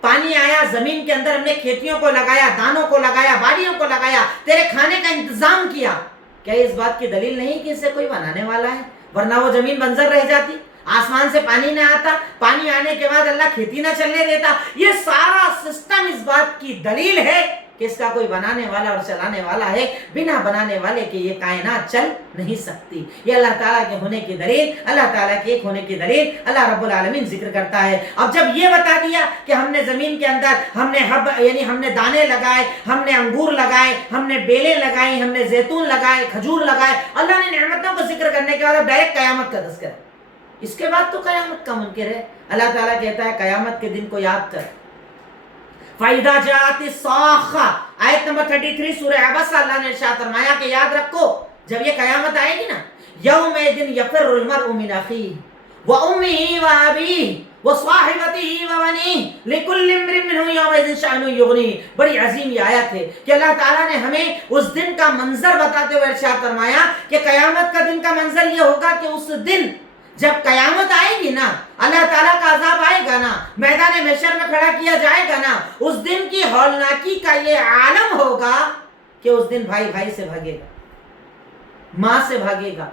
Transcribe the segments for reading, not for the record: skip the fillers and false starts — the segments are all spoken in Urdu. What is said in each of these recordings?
پانی آیا زمین کے اندر، ہم نے کھیتیوں کو لگایا، دانوں کو لگایا، باڑیوں کو لگایا، تیرے کھانے کا انتظام کیا، کیا اس بات کی دلیل نہیں کہ اسے کوئی بنانے والا ہے؟ ورنہ وہ زمین بنجر رہ جاتی، آسمان سے پانی نہ آتا، پانی آنے کے بعد اللہ کھیتی نہ چلنے دیتا۔ یہ سارا سسٹم اس بات کی دلیل ہے کہ اس کا کوئی بنانے والا اور چلانے والا ہے، بنا بنانے والے کے یہ کائنات چل نہیں سکتی۔ یہ اللہ تعالیٰ کے ہونے کی دلیل، اللہ تعالیٰ کے ایک ہونے کی دلیل اللہ رب العالمین ذکر کرتا ہے۔ اب جب یہ بتا دیا کہ ہم نے زمین کے اندر ہم نے یعنی ہم نے دانے لگائے، ہم نے انگور لگائے، ہم نے بیلیں لگائی، ہم نے زیتون لگائے، کھجور لگائے، اللہ نے نعمتوں کو ذکر کرنے کے بعد اب ڈائریکٹ قیامت کا تذکرہ، اس کے بعد تو قیامت کا منکر ہے۔ اللہ تعالیٰ کہتا ہے قیامت کے دن کو یاد کر۔ فَإِذَا جَاءَتِ الصَّاخَّةُ آیت نمبر 33 سورہ عبس، اللہ نے ارشاد فرمایا کہ یاد رکھو جب یہ قیامت آئے گی نا، یومئذ یفر المرء من اخیہ وامہ وابیہ وصاحبتہ وبنیہ لکل امرئ منہم یومئذ شأن یغنیہ۔ بڑی عظیم یہ آیت ہے کہ اللہ تعالیٰ نے ہمیں اس دن کا منظر بتاتے ہوئے ارشاد فرمایا کہ قیامت کا دن کا منظر یہ ہوگا کہ اس دن جب قیامت آئے گی نا، اللہ تعالیٰ کا عذاب آئے گا نا، میدان محشر میں کھڑا کیا جائے گا نا، اس دن کی ہولناکی کا یہ عالم ہوگا کہ اس دن بھائی بھائی سے بھاگے گا، ماں سے بھاگے گا،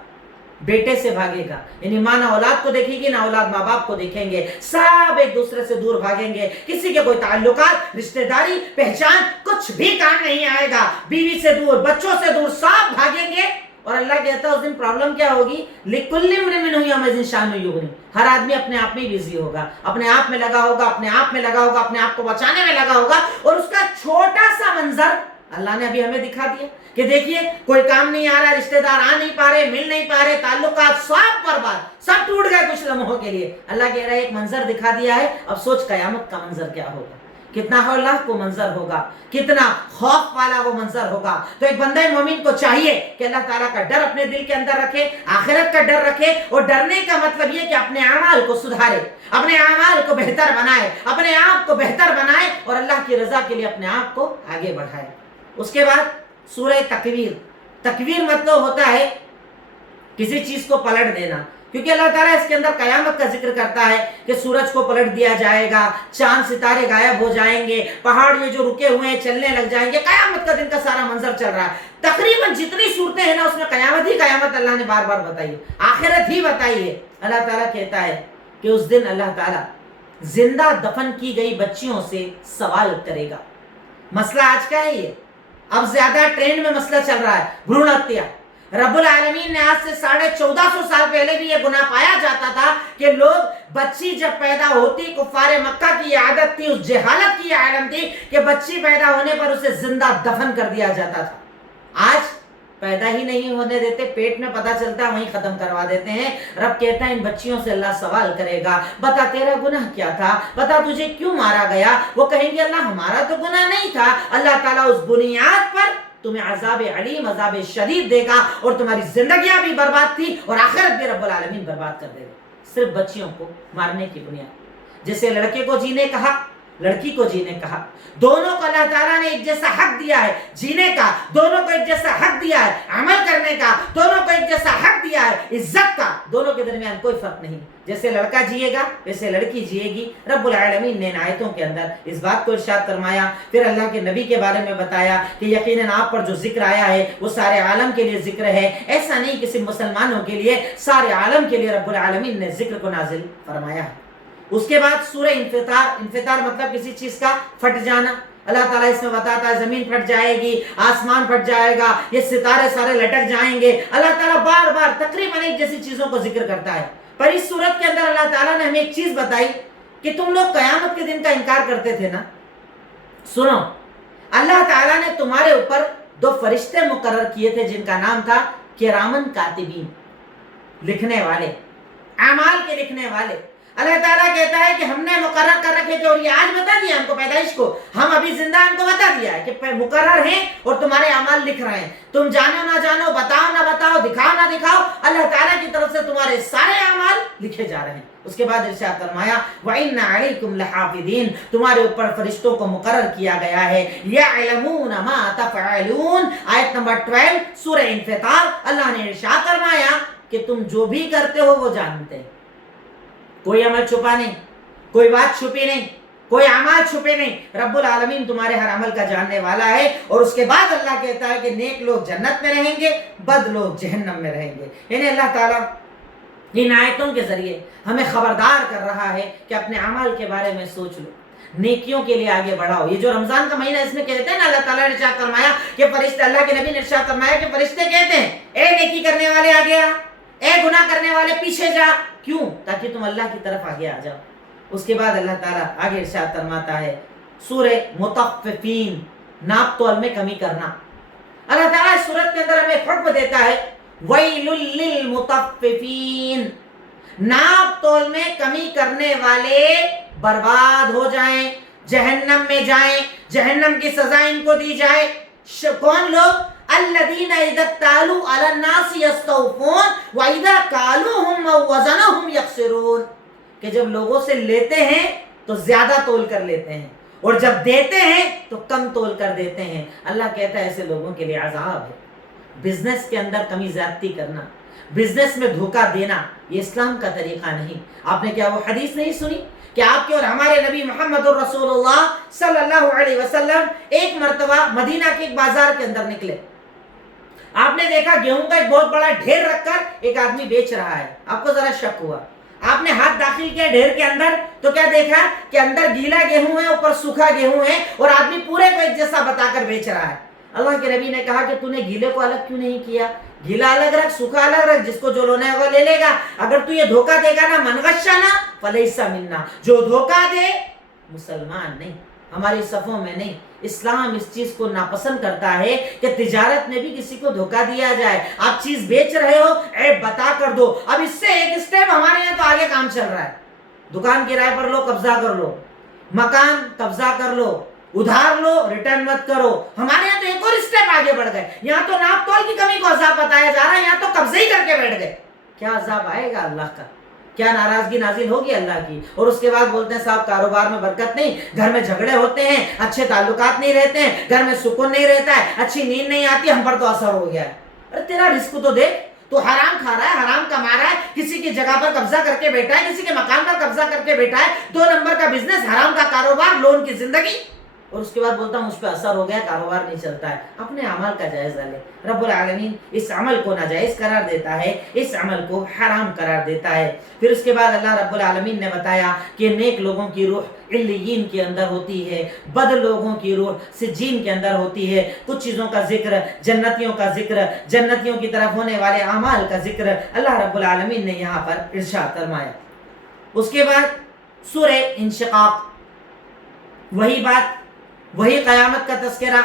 بیٹے سے بھاگے گا، یعنی ماں نہ اولاد کو دیکھے گی نہ اولاد ماں باپ کو دیکھیں گے، سب ایک دوسرے سے دور بھاگیں گے، کسی کے کوئی تعلقات، رشتہ داری، پہچان کچھ بھی کام نہیں آئے گا، بیوی سے دور، بچوں سے دور، سب بھاگیں گے۔ اور اللہ کہتا ہے اس دن پرابلم کیا ہوگی؟ لِكُلِّ امْرِئٍ مِّنْهُمْ يَوْمَئِذٍ شَأْنٌ يُغْنِيہ۔ ہر آدمی اپنے آپ میں بزی ہوگا، اپنے آپ میں لگا ہوگا، اپنے آپ میں لگا ہوگا، اپنے آپ کو بچانے میں لگا ہوگا، اور اس کا چھوٹا سا منظر اللہ نے ابھی ہمیں دکھا دیا کہ دیکھیے کوئی کام نہیں آ رہا، رشتہ دار آ نہیں پا رہے، مل نہیں پا رہے، تعلقات سب برباد، سب ٹوٹ گئے کچھ لمحوں کے لیے۔ اللہ کہہ رہا ہے ایک منظر دکھا دیا ہے، اب سوچ قیامت کا منظر کیا ہوگا، کتنا ہولناک وہ منظر ہوگا، کتنا خوف والا وہ منظر ہوگا۔ تو ایک بندہ مومن کو چاہیے کہ اللہ تعالیٰ کا ڈر اپنے دل کے اندر رکھے، آخرت کا ڈر رکھے، اور ڈرنے کا مطلب یہ کہ اپنے اعمال کو سدھارے، اپنے اعمال کو بہتر بنائے، اپنے آپ کو بہتر بنائے، اور اللہ کی رضا کے لیے اپنے آپ کو آگے بڑھائے۔ اس کے بعد سورہ تکویر۔ تکویر مطلب ہوتا ہے کسی چیز کو پلٹ دینا، کیونکہ اللہ تعالیٰ اس کے اندر قیامت کا ذکر کرتا ہے کہ سورج کو پلٹ دیا جائے گا، چاند ستارے غائب ہو جائیں گے، پہاڑ یہ جو رکے ہوئے ہیں چلنے لگ جائیں گے، قیامت کا دن کا سارا منظر چل رہا ہے۔ تقریباً جتنی صورتیں ہیں نا اس میں قیامت ہی قیامت اللہ نے بار بار بتائی ہے، آخرت ہی بتائی ہے۔ اللہ تعالیٰ کہتا ہے کہ اس دن اللہ تعالیٰ زندہ دفن کی گئی بچیوں سے سوال کرے گا۔ مسئلہ آج کا ہے یہ، اب زیادہ ٹرینڈ میں مسئلہ چل رہا ہے، بھرون ہتیا۔ رب العالمین نے آج سے 1450 سال پہلے بھی یہ گناہ پایا جاتا تھا کہ لوگ بچی جب پیدا ہوتی، کفار مکہ کی یہ عادت تھی، اس جہالت کی یہ عالم تھی کہ بچی پیدا ہونے پر اسے زندہ دفن کر دیا جاتا تھا۔ آج پیدا ہی نہیں ہونے دیتے، پیٹ میں پتہ چلتا ہے وہیں ختم کروا دیتے ہیں۔ رب کہتا ہے ان بچیوں سے اللہ سوال کرے گا، بتا تیرا گناہ کیا تھا، بتا تجھے کیوں مارا گیا؟ وہ کہیں گے اللہ ہمارا تو گناہ نہیں تھا۔ اللہ تعالیٰ اس بنیاد پر تمہیں عذاب علیم، عذاب شدید دے گا، اور تمہاری زندگیاں بھی برباد تھی اور آخرت بھی رب العالمین برباد کر دے گا، صرف بچیوں کو مارنے کی بنیاد۔ جیسے لڑکے کو جینے کا حق، لڑکی کو جینے کا حق، دونوں کو اللہ تعالیٰ نے ایک جیسا حق دیا ہے جینے کا، دونوں کو ایک جیسا حق دیا ہے عمل کرنے کا، دونوں کو ایک جیسا حق دیا ہے عزت کا، دونوں کے درمیان کوئی فرق نہیں۔ جیسے لڑکا جیے گا ویسے لڑکی جیے گی۔ رب العالمین نے ان آیتوں کے اندر اس بات کو ارشاد فرمایا، پھر اللہ کے نبی کے بارے میں بتایا کہ یقیناً آپ پر جو ذکر آیا ہے وہ سارے عالم کے لیے ذکر ہے، ایسا نہیں کہ صرف مسلمانوں کے لیے، سارے عالم کے لیے رب العالمین نے ذکر کو نازل فرمایا ہے۔ اس کے بعد سورہ انفطار۔ انفطار مطلب کسی چیز کا پھٹ جانا۔ اللہ تعالیٰ اس میں بتاتا ہے زمین پھٹ جائے گی، آسمان پھٹ جائے گا، یہ ستارے سارے لٹک جائیں گے۔ اللہ تعالیٰ بار بار تقریباً ایک جیسی چیزوں کو ذکر کرتا ہے، پر اس صورت کے اندر اللہ تعالیٰ نے ہمیں ایک چیز بتائی کہ تم لوگ قیامت کے دن کا انکار کرتے تھے نا، سنو اللہ تعالیٰ نے تمہارے اوپر 2 فرشتے مقرر کیے تھے جن کا نام تھا کرامن کاتبین، لکھنے والے، اعمال کے لکھنے والے۔ اللہ تعالیٰ کہتا ہے کہ ہم نے مقرر کر رکھے تھے، اور یہ آج بتا دیا ہم کو پیدائش کو، ہم ابھی زندہ ہم کو بتا دیا ہے کہ مقرر ہیں اور تمہارے اعمال لکھ رہے ہیں، تم جانو نہ جانو، بتاؤ نہ بتاؤ، دکھاؤ نہ دکھاؤ، اللہ تعالیٰ کی طرف سے تمہارے سارے اعمال لکھے جا رہے ہیں۔ اس کے بعد ارشاد فرمایا وَإِنَّ عَلَيْكُمْ لَحَافِظِينَ، تمہارے اوپر فرشتوں کو مقرر کیا گیا ہے، يَعْلَمُونَ مَا تَفْعَلُونَ۔ آیت نمبر 12 سورہ انفطار۔ اللہ نے ارشاد فرمایا کہ تم جو بھی کرتے ہو وہ جانتے ہیں، کوئی عمل چھپا نہیں، کوئی بات چھپی نہیں۔ کوئی اعمال چھپے نہیں. رب العالمین تمہارے ہر عمل کا جاننے والا ہے. اور اس کے بعد اللہ کہتا ہے کہ نیک لوگ جنت میں رہیں گے, بد لوگ جہنم میں رہیں گے. یعنی اللہ تعالیٰ ان آیتوں کے ذریعے ہمیں خبردار کر رہا ہے کہ اپنے اعمال کے بارے میں سوچ لو, نیکیوں کے لیے آگے بڑھاؤ. یہ جو رمضان کا مہینہ اس میں کہتے ہیں نا, اللہ تعالیٰ نے ارشاد فرمایا کہ فرشتے, اللہ کے نبی نے ارشاد فرمایا کہ فرشتے کہتے ہیں اے نیکی کرنے والے آگے آ, اے گناہ کرنے والے پیچھے جا. کیوں؟ تاکہ تم اللہ کی طرف آگے آ جاؤ. اس کے بعد اللہ تعالیٰ آگے ارشاد فرماتا ہے سورہ مطففین, ناپ تول میں کمی کرنا. اللہ تعالیٰ اس سورت کے اندر ہمیں حکم دیتا ہے ویل للمطففین, ناپ تول میں کمی کرنے والے برباد ہو جائیں, جہنم میں جائیں, جہنم کی سزا ان کو دی جائے. کون لوگ؟ الذین اذا اکتالوا علی الناس یستوفون واذا کالوہم او وزنہم یخسرون, کہ جب لوگوں سے لیتے ہیں تو زیادہ تول کر لیتے ہیں, اور جب دیتے ہیں تو کم تول کر دیتے ہیں. اللہ کہتا ہے ایسے لوگوں کے لیے عذاب ہے. بزنس کے اندر کمی زیادتی کرنا, بزنس میں دھوکہ دینا, یہ اسلام کا طریقہ نہیں. آپ نے کیا وہ حدیث نہیں سنی کہ آپ کے اور ہمارے نبی محمد الرسول اللہ صلی اللہ علیہ وسلم ایک مرتبہ مدینہ کے ایک بازار کے اندر نکلے. آپ نے دیکھا گیہوں کا ایک بہت بڑا ڈھیر رکھ کر ایک آدمی بیچ رہا ہے. آپ کو ذرا شک ہوا, آپ نے ہاتھ داخل کیا ڈھیر کے اندر تو کیا دیکھا کہ اندر گیلا گیہوں ہے, اوپر سوکھا گیہوں ہے, اور آدمی پورے کو ایک جیسا بتا کر بیچ رہا ہے. اللہ کے نبی نے کہا کہ تو نے گیلے کو الگ کیوں نہیں کیا؟ گیلا الگ رکھ, سوکھا الگ رکھ, جس کو جو لینا ہے وہ لے لے گا. اگر تو یہ دھوکہ دے گا نا, من غشنا فلیس منا, جو دھوکہ دے مسلمان نہیں, ہماری صفوں میں نہیں. اسلام اس چیز کو ناپسند کرتا ہے کہ تجارت میں بھی کسی کو دھوکہ دیا جائے. آپ چیز بیچ رہے ہو, عیب بتا کر دو. اب اس سے ایک اسٹیپ ہمارے یہاں تو آگے کام چل رہا ہے. دکان کرائے پر لو, قبضہ کر لو, مکان قبضہ کر لو, ادھار لو, ریٹرن مت کرو. ہمارے یہاں تو ایک اور اسٹیپ آگے بڑھ گئے. یہاں تو ناپ تول کی کمی کو عذاب بتایا جا رہا ہے, یہاں تو قبضے ہی کر کے بیٹھ گئے. کیا عذاب آئے گا اللہ کا, کیا ناراضگی نازل ہوگی اللہ کی. اور اس کے بعد بولتے ہیں صاحب کاروبار میں برکت نہیں, گھر میں جھگڑے ہوتے ہیں, اچھے تعلقات نہیں رہتے ہیں, گھر میں سکون نہیں رہتا ہے, اچھی نیند نہیں آتی, ہم پر تو اثر ہو گیا ہے. ارے تیرا رزق تو دیکھ, تو حرام کھا رہا ہے, حرام کما رہا ہے, کسی کی جگہ پر قبضہ کر کے بیٹھا ہے, کسی کے مکان پر قبضہ کر کے بیٹھا ہے, 2 نمبر کا بزنس, حرام کا کاروبار, لون کی زندگی, اور اس کے بعد بولتا ہوں مجھ پہ اثر ہو گیا, کاروبار نہیں چلتا ہے. اپنے اعمال کا جائزہ لے. رب العالمین اس عمل کو ناجائز قرار دیتا ہے, اس عمل کو حرام قرار دیتا ہے. پھر اس کے بعد اللہ رب العالمین نے بتایا کہ نیک لوگوں کی روح علیین کے اندر ہوتی ہے, بد لوگوں کی روح سجین کے اندر ہوتی ہے. کچھ چیزوں کا ذکر, جنتیوں کا ذکر, جنتیوں کی طرف ہونے والے اعمال کا ذکر اللہ رب العالمین نے یہاں پر ارشاد فرمایا. اس کے بعد سورہ انشقاق, وہی بات, وہی قیامت کا تذکرہ.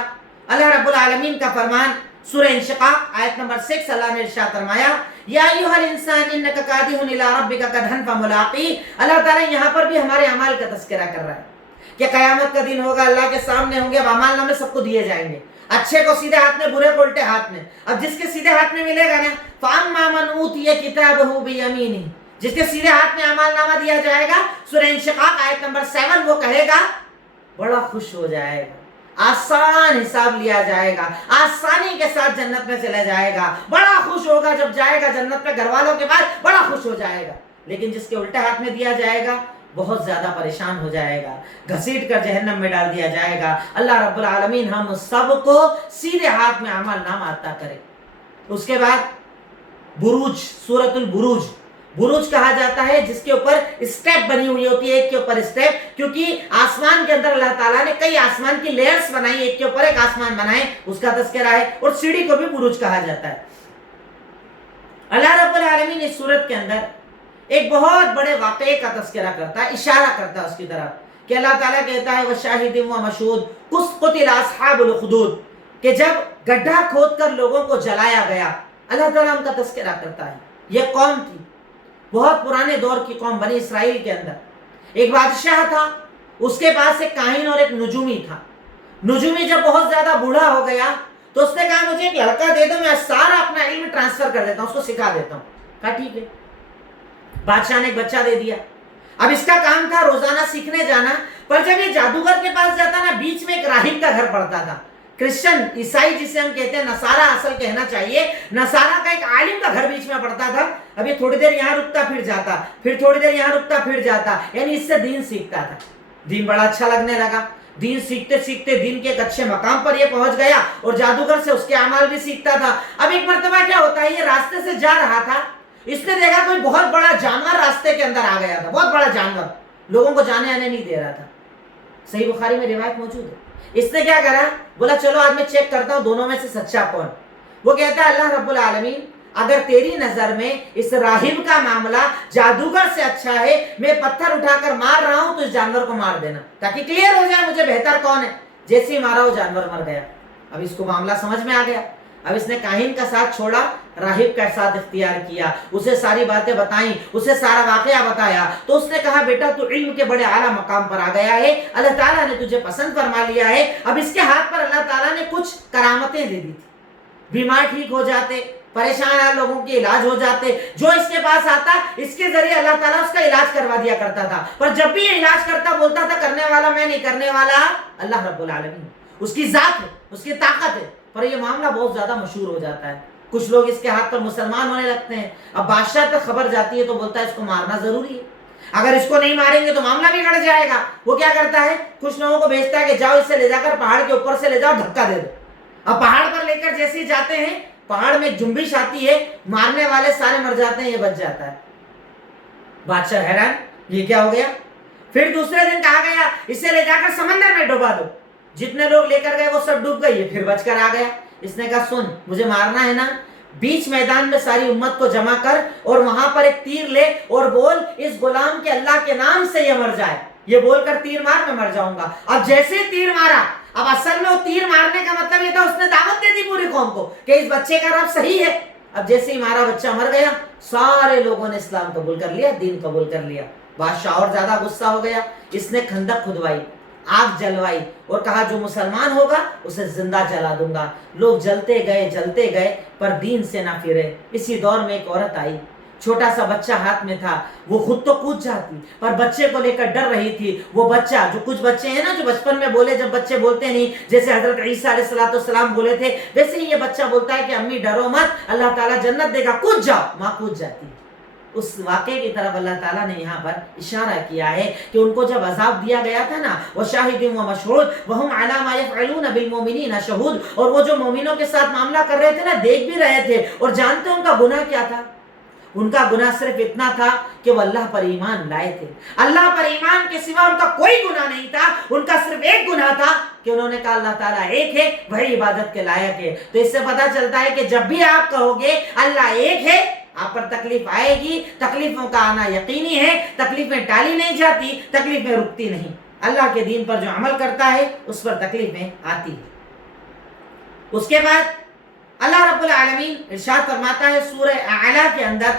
اللہ رب العالمین کا فرمان سورہ انشقاق آیت نمبر 6, اللہ نے ارشاد فرمایا یا ایھا الانسان انک کادح الی ربک کدحا فملاقیہ. اللہ تعالیٰ یہاں پر بھی ہمارے اعمال کا تذکرہ کر رہا ہے کہ قیامت کا دن ہوگا, اللہ کے سامنے ہوں گے, اب اعمال نامے سب کو دیے جائیں گے, اچھے کو سیدھے ہاتھ میں, برے کو الٹے ہاتھ میں. اب جس کے سیدھے ہاتھ میں ملے گا نا, فاما من اوتی کتابہ بیمینہ, جس کے سیدھے ہاتھ میں اعمال نامہ دیا جائے گا, سورہ انشقاق آیت نمبر 7, وہ کہے گا بڑا خوش ہو جائے گا, آسان حساب لیا جائے گا, آسانی کے ساتھ جنت میں چلا جائے گا, بڑا خوش ہوگا جب جائے گا جنت میں, گھر والوں کے بعد بڑا خوش ہو جائے گا. لیکن جس کے الٹے ہاتھ میں دیا جائے گا بہت زیادہ پریشان ہو جائے گا, گھسیٹ کر جہنم میں ڈال دیا جائے گا. اللہ رب العالمین ہم سب کو سیدھے ہاتھ میں اعمال نامہ عطا کرے. اس کے بعد بروج, سورۃ البروج, بروج کہا جاتا ہے جس کے اوپر اسٹیپ بنی ہوئی ہوتی ہے, ایک کے اوپر اسٹیپ, کیونکہ آسمان کے اندر اللہ تعالیٰ نے کئی آسمان کی لیئرز بنائی, ایک کے اوپر ایک آسمان بنائے, اس کا تذکرہ ہے. اور سیڑھی کو بھی بروج کہا جاتا ہے. اللہ رب العالمین اس سورت کے اندر ایک بہت بڑے واقعے کا تذکرہ کرتا ہے, اشارہ کرتا ہے اس کی طرف کہ اللہ تعالیٰ کہتا ہے وَشَاهِدٍ وَمَشْهُودٍ قُتِلَ أَصْحَابُ الْأُخْدُودِ, کہ جب گڈھا کھود کر لوگوں کو جلایا گیا, اللہ تعالیٰ ان کا تذکرہ کرتا ہے. یہ قوم تھی, بہت پرانے دور کی قوم, بنی اسرائیل کے اندر ایک بادشاہ تھا, اس کے پاس ایک کاہن اور ایک نجومی تھا. نجومی جب بہت زیادہ بوڑھا ہو گیا تو اس نے کہا مجھے ایک لڑکا دے دو, میں سارا اپنا علم ٹرانسفر کر دیتا ہوں, اس کو سکھا دیتا ہوں. کہا ٹھیک ہے. بادشاہ نے ایک بچہ دے دیا. اب اس کا کام تھا روزانہ سیکھنے جانا, پر جب یہ جادوگر کے پاس جاتا نا, بیچ میں ایک راہب کا گھر پڑتا تھا. کرسچن, عیسائی جسے ہم کہتے ہیں, نصارہ اصل کہنا چاہیے, نصارہ کا ایک عالم کا گھر بیچ میں پڑتا تھا. اب یہ تھوڑی دیر یہاں رکتا پھر جاتا, پھر تھوڑی دیر یہاں رکتا پھر جاتا, یعنی اس سے دین سیکھتا تھا. دین بڑا اچھا لگنے لگا، دین سیکھتے سیکھتے دین کے ایک اچھے مقام پر یہ پہنچ گیا اور جادوگر سے اس کے اعمال بھی سیکھتا تھا۔ اب ایک مرتبہ کیا ہوتا ہے، یہ راستے سے جا رہا تھا، اس نے دیکھا کوئی بہت بڑا جانور راستے کے اندر آ گیا تھا، بہت بڑا جانور، لوگوں کو جانے آنے نہیں دے رہا تھا۔ صحیح بخاری میں روایت موجود ہے۔ اس نے کیا کرا، بولا چلو آج میں چیک کرتا ہوں دونوں میں سے سچا کون۔ وہ کہتا ہے اللہ رب العالمین اگر تیری نظر میں اس راہب کا معاملہ جادوگر سے اچھا ہے، میں پتھر اٹھا کر مار رہا ہوں تو اس جانور کو مار دینا تاکہ کلیئر ہو جائے مجھے بہتر کون ہے۔ جیسے ہی مارا وہ جانور مر گیا۔ اب اس کو معاملہ سمجھ میں آ گیا۔ اب اس نے کاہن کا ساتھ چھوڑا، راہب کا ساتھ اختیار کیا، اسے ساری باتیں بتائیں، اسے سارا واقعہ بتایا۔ تو اس نے کہا بیٹا تو علم کے بڑے اعلیٰ مقام پر آ گیا ہے، اللہ تعالیٰ نے تجھے پسند فرما لیا ہے۔ اب اس کے ہاتھ پر اللہ تعالیٰ نے کچھ کرامتیں دے دی تھی، بیمار ٹھیک ہو جاتے، پریشان لوگوں کے علاج ہو جاتے، جو اس کے پاس آتا اس کے ذریعے اللہ تعالیٰ اس کا علاج کروا دیا کرتا تھا۔ پر جب بھی یہ علاج کرتا بولتا تھا کرنے والا میں نہیں، کرنے والا اللہ رب العالمین، اس کی ذات ہے، اس کی طاقت ہے۔ پر یہ معاملہ بہت زیادہ مشہور ہو جاتا ہے، کچھ لوگ اس کے ہاتھ پر مسلمان ہونے لگتے ہیں۔ اب بادشاہ تک خبر جاتی ہے تو بولتا ہے اس کو مارنا ضروری ہے، اگر اس کو نہیں ماریں گے تو معاملہ بگڑ جائے گا۔ وہ کیا کرتا ہے، کچھ لوگوں کو بھیجتا ہے کہ جاؤ اس سے لے جا کر پہاڑ کے اوپر سے لے جاؤ، دھکا دے دو۔ اب پہاڑ پر لے کر جیسے ہی جاتے ہیں، پہاڑ میں جنبش آتی ہے، مارنے والے سارے مر جاتے ہیں، یہ بچ جاتا ہے۔ بادشاہ حیران، یہ کیا ہو گیا؟ پھر دوسرے دن کہا گیا اسے لے جا کر سمندر میں ڈوبا دو۔ جتنے لوگ لے کر گئے وہ سب ڈوب گئے، یہ پھر بچ کر آ گیا۔ اس نے کہا سن مجھے مارنا ہے نا، بیچ میدان میں ساری امت کو جمع کر اور وہاں پر ایک تیر لے اور بول اس غلام کے اللہ کے نام سے یہ مر جائے، یہ بول کر تیر مار میں مر جاؤں گا۔ اب جیسے ہی تیر مارا، اب اصل میں وہ تیر مارنے کا مطلب یہ تھا اس نے دعوت دے دی پوری قوم کو کہ اس بچے کا رب صحیح ہے۔ اب جیسے ہی مارا بچہ مر گیا، سارے لوگوں نے اسلام قبول کر لیا، دین قبول کر لیا۔ بادشاہ اور زیادہ غصہ ہو گیا، اس نے خندق کھدوائی، آگ جلوائی اور کہا جو مسلمان ہوگا اسے زندہ جلا دوں گا۔ لوگ جلتے گئے پر دین سے نہ پھرے۔ اسی دور میں ایک عورت آئی، چھوٹا سا بچہ ہاتھ میں تھا، وہ خود تو کود جاتی پر بچے کو لے کر ڈر رہی تھی۔ وہ بچہ، جو کچھ بچے ہیں نا جو بچپن میں بولے، جب بچے بولتے نہیں، جیسے حضرت عیسیٰ علیہ السلام بولے تھے، ویسے ہی یہ بچہ بولتا ہے کہ امی ڈرو مت، اللہ تعالیٰ جنت دے گا، کود جاؤ۔ ماں کود جاتی۔ اس واقعے کی طرف اللہ تعالیٰ نے یہاں پر اشارہ کیا ہے کہ ان کو جب عذاب دیا گیا تھا نا، وَشَاهِدٍ وَمَشْهُودٍ وَهُمْ عَلَىٰ مَا يَفْعَلُونَ بِالْمُؤْمِنِينَ شَهُودٌ، اور وہ جو مومنوں کے ساتھ معاملہ کر رہے تھے نا، دیکھ بھی رہے تھے اور جانتے ان کا گناہ کیا تھا۔ ان کا گناہ صرف اتنا تھا کہ وہ اللہ پر ایمان لائے تھے، اللہ پر ایمان کے سوا ان کا کوئی گناہ نہیں تھا۔ ان کا صرف ایک گناہ تھا کہ انہوں نے کہا اللہ تعالیٰ ایک ہے، وہی عبادت کے لائق ہے۔ تو اس سے پتہ چلتا ہے کہ جب بھی آپ کہو گے اللہ ایک ہے، آپ پر تکلیف آئے گی، تکلیفوں کا آنا یقینی ہے، تکلیفیں ٹالی نہیں جاتی، تکلیفیں رکتی نہیں۔ اللہ کے دین پر جو عمل کرتا ہے اس پر تکلیفیں آتی ہیں۔ اس کے بعد اللہ رب العالمین ارشاد فرماتا ہے سورہ اعلیٰ کے اندر،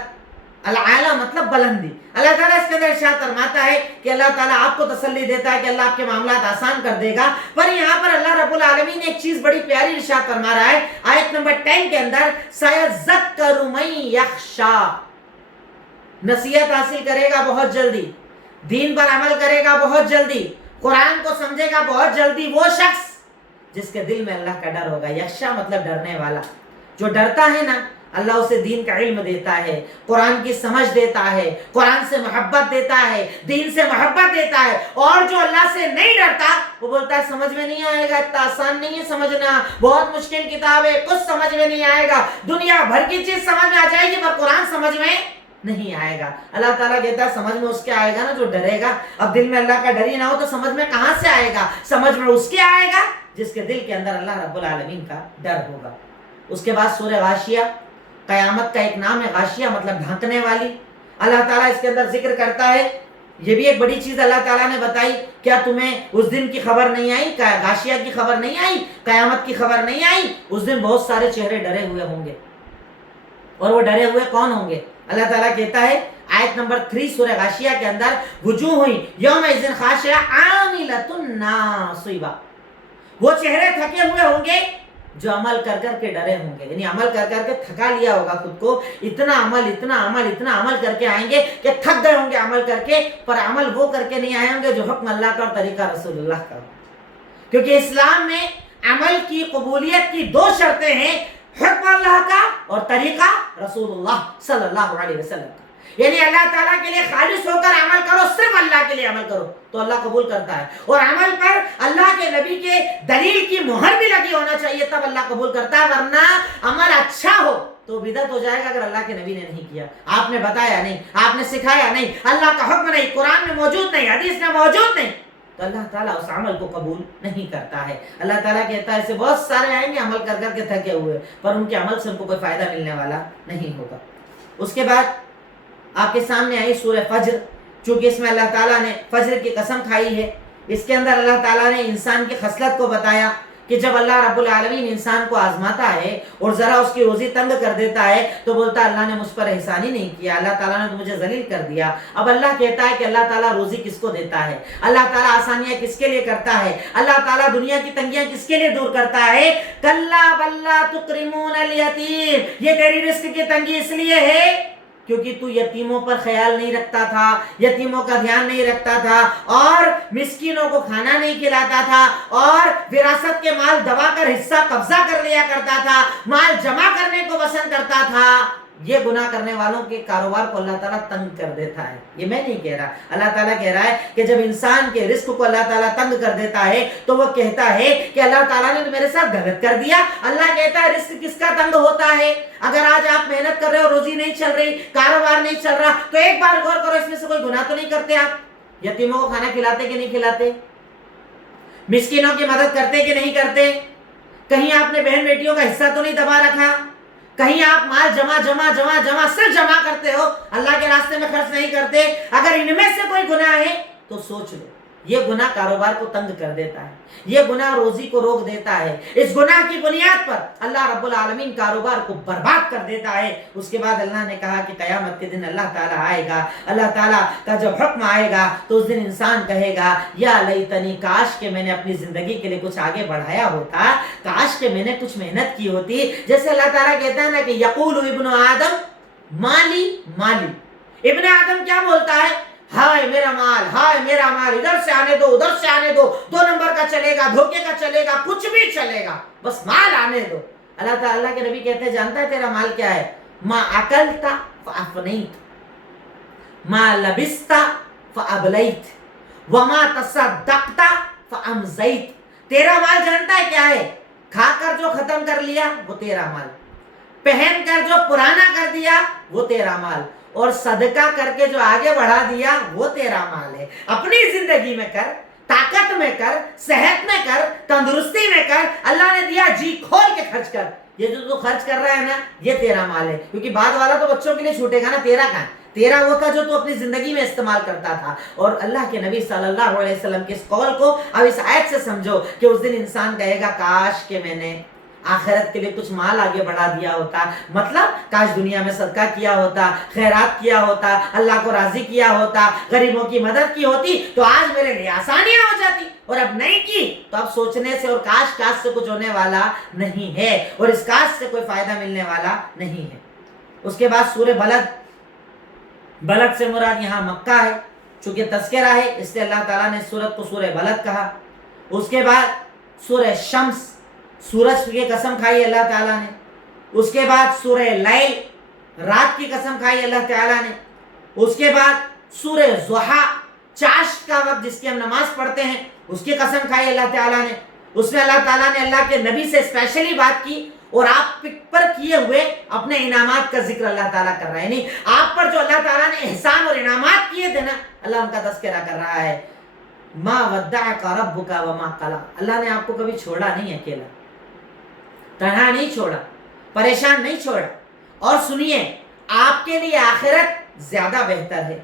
الاعلیٰ مطلب بلندی، اللہ تعالیٰ اس کے اندر ارشاد فرماتا ہے کہ اللہ تعالیٰ آپ کو تسلی دیتا ہے کہ اللہ آپ کے معاملات آسان کر دے گا۔ پر یہاں پر اللہ رب العالمین نے ایک چیز بڑی پیاری ارشاد فرما رہا ہے آیت نمبر 10 کے اندر، سَيَذَّكَّرُ مَن يَخْشَىٰ، نصیحت حاصل کرے گا بہت جلدی، دین پر عمل کرے گا بہت جلدی، قرآن کو سمجھے گا بہت جلدی، وہ شخص جس کے دل میں اللہ کا ڈر ہوگا۔ یخشا مطلب ڈرنے والا، جو ڈرتا ہے نا، اللہ اسے دین کا علم دیتا ہے، قرآن کی سمجھ دیتا ہے، قرآن سے محبت دیتا ہے، دین سے محبت دیتا ہے۔ اور جو اللہ سے نہیں ڈرتا وہ بولتا ہے سمجھ میں نہیں آئے گا، اتنا آسان نہیں ہے سمجھنا، بہت مشکل کتاب ہے، کچھ سمجھ میں نہیں آئے گا، دنیا بھر کی چیز سمجھ میں آ جائے گی پر قرآن سمجھ میں نہیں آئے گا۔ اللہ تعالیٰ کہتا ہے سمجھ میں اس کے آئے گا نا جو ڈرے گا۔ اب دل میں اللہ کا ڈر ہی نہ ہو تو سمجھ میں کہاں سے آئے گا؟ سمجھ میں اس کے آئے گا جس کے دل کے اندر اللہ رب العالمین کا ڈر ہوگا۔ اس کے بعد سورہ غاشیہ، قیامت کا ایک نام ہے غاشیہ مطلب ڈھانکنے والی۔ اللہ تعالیٰ اس کے اندر ذکر کرتا ہے، یہ بھی ایک بڑی چیز اللہ تعالیٰ نے بتائی، کیا تمہیں اس دن کی خبر نہیں آئی، غاشیہ کی خبر نہیں آئی، قیامت کی خبر نہیں آئی؟ اس دن بہت سارے چہرے ڈرے ہوئے ہوں گے، اور وہ ڈرے ہوئے کون ہوں گے؟ اللہ تعالیٰ کہتا ہے آیت نمبر 3 سورہ غاشیہ کے اندر، وجوہ یومئذ خاشعہ عاملۃ ناصبہ، وہ چہرے تھکے ہوئے ہوں گے جو عمل کر کر کے ڈرے ہوں گے، یعنی عمل کر کر کے تھکا لیا ہوگا خود کو، اتنا عمل کر کے آئیں گے کہ تھک گئے ہوں گے عمل کر کے، پر عمل وہ کر کے نہیں آئے ہوں گے جو حکم اللہ کا اور طریقہ رسول اللہ کا۔ کیونکہ اسلام میں عمل کی قبولیت کی 2 شرطیں ہیں، حکم اللہ کا اور طریقہ رسول اللہ صلی اللہ علیہ وسلم کا۔ یعنی اللہ تعالیٰ کے لیے خالص ہو کر عمل کرو، صرف اللہ کے لیے عمل کرو تو اللہ قبول کرتا ہے، اور عمل پر اللہ کے نبی کے دلیل کی مہر بھی لگی ہونا چاہیے، تب اللہ قبول کرتا ہے، ورنہ عمل اچھا ہو تو بدعت ہو جائے گا اگر اللہ کے نبی نے نہیں کیا، آپ نے بتایا نہیں، آپ نے سکھایا نہیں، اللہ کا حکم نہیں، قرآن میں موجود نہیں، حدیث میں موجود نہیں، تو اللہ تعالیٰ اس عمل کو قبول نہیں کرتا ہے۔ اللہ تعالیٰ کہتا ہے ایسے بہت سارے آئیں گے عمل کر کر کے تھکے ہوئے، پر ان کے عمل سے ان کو کوئی فائدہ ملنے والا نہیں ہوگا۔ اس کے بعد آپ کے سامنے آئی سورہ فجر، چونکہ اس میں اللہ تعالیٰ نے فجر کی قسم کھائی ہے، اس کے اندر اللہ تعالیٰ نے انسان کی خصلت کو بتایا کہ جب اللہ رب العالمین انسان کو آزماتا ہے اور ذرا اس کی روزی تنگ کر دیتا ہے تو بولتا ہے اللہ نے مجھ پر احسان ہی نہیں کیا، اللہ تعالیٰ نے تو مجھے ذلیل کر دیا۔ اب اللہ کہتا ہے کہ اللہ تعالیٰ روزی کس کو دیتا ہے، اللہ تعالیٰ آسانیاں کس کے لیے کرتا ہے، اللہ تعالیٰ دنیا کی تنگیاں کس کے لیے دور کرتا ہے؟ کلا بل لا تکرمون الیتیم، یہ تیری رزق کی تنگی اس لیے ہے کیونکہ تو یتیموں پر خیال نہیں رکھتا تھا، یتیموں کا دھیان نہیں رکھتا تھا، اور مسکینوں کو کھانا نہیں کھلاتا تھا، اور وراثت کے مال دبا کر حصہ قبضہ کر لیا کرتا تھا، مال جمع کرنے کو پسند کرتا تھا۔ یہ گناہ کرنے والوں کے کاروبار کو اللہ تعالیٰ تنگ کر دیتا ہے۔ یہ میں نہیں کہہ رہا، اللہ تعالیٰ کہہ رہا ہے کہ جب انسان کے رزق کو اللہ تعالیٰ تنگ کر دیتا ہے تو وہ کہتا ہے کہ اللہ تعالیٰ نے تو میرے ساتھ غلط کر دیا۔ اللہ کہتا ہے رزق کس کا تنگ ہوتا ہے؟ اگر آج آپ محنت کر رہے ہو، روزی نہیں چل رہی، کاروبار نہیں چل رہا، تو ایک بار غور کرو اس میں سے کوئی گناہ تو نہیں کرتے آپ؟ یتیموں کو کھانا کھلاتے کہ نہیں کھلاتے؟ مسکینوں کی مدد کرتے کہ نہیں کرتے؟ کہیں آپ نے بہن بیٹیوں کا حصہ تو نہیں دبا رکھا؟ کہیں آپ مال جمع صرف جمع کرتے ہو، اللہ کے راستے میں خرچ نہیں کرتے؟ اگر ان میں سے کوئی گناہ ہے تو سوچ لو، یہ گناہ کاروبار کو تنگ کر دیتا ہے، یہ گناہ روزی کو روک دیتا ہے، اس گناہ کی بنیاد پر اللہ رب العالمین کاروبار کو برباد کر دیتا ہے۔ اس کے بعد اللہ نے کہا کہ قیامت کے دن اللہ تعالیٰ آئے گا، اللہ تعالیٰ کا جب حکم آئے گا تو اس دن انسان کہے گا یا لیتنی، کاش کہ میں نے اپنی زندگی کے لیے کچھ آگے بڑھایا ہوتا، کاش کہ میں نے کچھ محنت کی ہوتی۔ جیسے اللہ تعالیٰ کہتا ہے نا کہ یقول ابن آدم مالی مالی، ابن آدم کیا بولتا ہے؟ ہائے میرا مال، ہائے میرا مال، ادھر سے آنے دو ادھر سے آنے دو، 2 نمبر کا چلے گا، دھوکے کا چلے گا، کچھ بھی چلے گا، بس مال آنے دو۔ اللہ تعالیٰ کے نبی کہتے ہیں جانتا ہے تیرا مال کیا ہے؟ ما اکلتا فافنیت، ما لبستا فابلیت، وما تصدقتا فامزیت۔ تیرا مال جانتا ہے کیا ہے؟ کھا کر جو ختم کر لیا وہ تیرا مال، پہن کر جو پرانا کر دیا وہ تیرا مال، اور صدقہ کر کے جو آگے بڑھا دیا وہ تیرا مال ہے۔ اپنی زندگی میں کر، طاقت میں کر، صحت میں کر، تندرستی میں کر، اللہ نے دیا جی کھول کے خرچ کر۔ یہ جو تو خرچ کر رہا ہے نا یہ تیرا مال ہے، کیونکہ بعد والا تو بچوں کے لیے چھوٹے گا نا، تیرا کہاں؟ تیرا وہ تھا جو تو اپنی زندگی میں استعمال کرتا تھا۔ اور اللہ کے نبی صلی اللہ علیہ وسلم کے اس قول کو اب اس آیت سے سمجھو کہ اس دن انسان کہے گا کاش کہ میں نے آخرت کے لیے کچھ مال آگے بڑھا دیا ہوتا، مطلب کاش دنیا میں صدقہ کیا ہوتا، خیرات کیا ہوتا، اللہ کو راضی کیا ہوتا، غریبوں کی مدد کی ہوتی تو آج میرے لیے آسانیاں ہو جاتی، اور اب نہیں کی تو اب سوچنے سے اور کاش سے کچھ ہونے والا نہیں ہے، اور اس کاش سے کوئی فائدہ ملنے والا نہیں ہے۔ اس کے بعد سورہ بلد سے مراد یہاں مکہ ہے، چونکہ تذکرہ ہے اس لیے اللہ تعالیٰ نے سورت کو سورہ بلد کہا۔ اس کے بعد سورہ شمس، سورج کی قسم کھائی اللہ تعالیٰ نے۔ اس کے بعد سورہ لیل، رات کی قسم کھائی اللہ تعالیٰ نے۔ اس کے بعد سورہ ضحیٰ، چاشت کا وقت جس کی ہم نماز پڑھتے ہیں اس کی قسم کھائی اللہ تعالیٰ نے۔ اس میں اللہ تعالیٰ نے اللہ کے نبی سے اسپیشلی بات کی، اور آپ پر کیے ہوئے اپنے انعامات کا ذکر اللہ تعالیٰ کر رہا ہے، یعنی آپ پر جو اللہ تعالیٰ نے احسان اور انعامات کیے تھے نا اللہ ان کا تذکرہ کر رہا ہے۔ ما ودعک ربک وما قلی، اللہ نے آپ کو کبھی چھوڑا نہیں، اکیلا تنہا نہیں چھوڑا، پریشان نہیں چھوڑا۔ اور سنیے آپ کے لیے آخرت زیادہ بہتر ہے،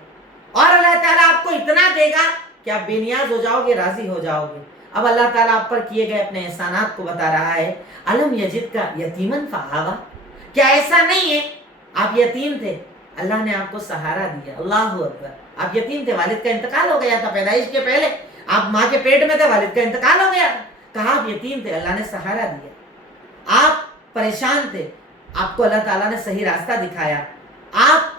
اور اللہ تعالیٰ آپ کو اتنا دے گا کہ آپ بے نیاز ہو جاؤ گے، راضی ہو جاؤ گے۔ اب اللہ تعالیٰ آپ پر کیے گئے اپنے احسانات کو بتا رہا ہے۔ علم یجد کا یتیمن فآویٰ، کیا ایسا نہیں ہے آپ یتیم تھے، اللہ نے آپ کو سہارا دیا؟ اللہ اکبر، آپ یتیم تھے، والد کا انتقال ہو گیا تھا پیدائش کے پہلے، آپ ماں کے پیٹ میں تھے، والد کا انتقال ہو گیا، کہا آپ یتیم تھے، اللہ نے سہارا دیا۔ آپ پریشان تھے، آپ کو اللہ تعالیٰ نے صحیح راستہ دکھایا۔ آپ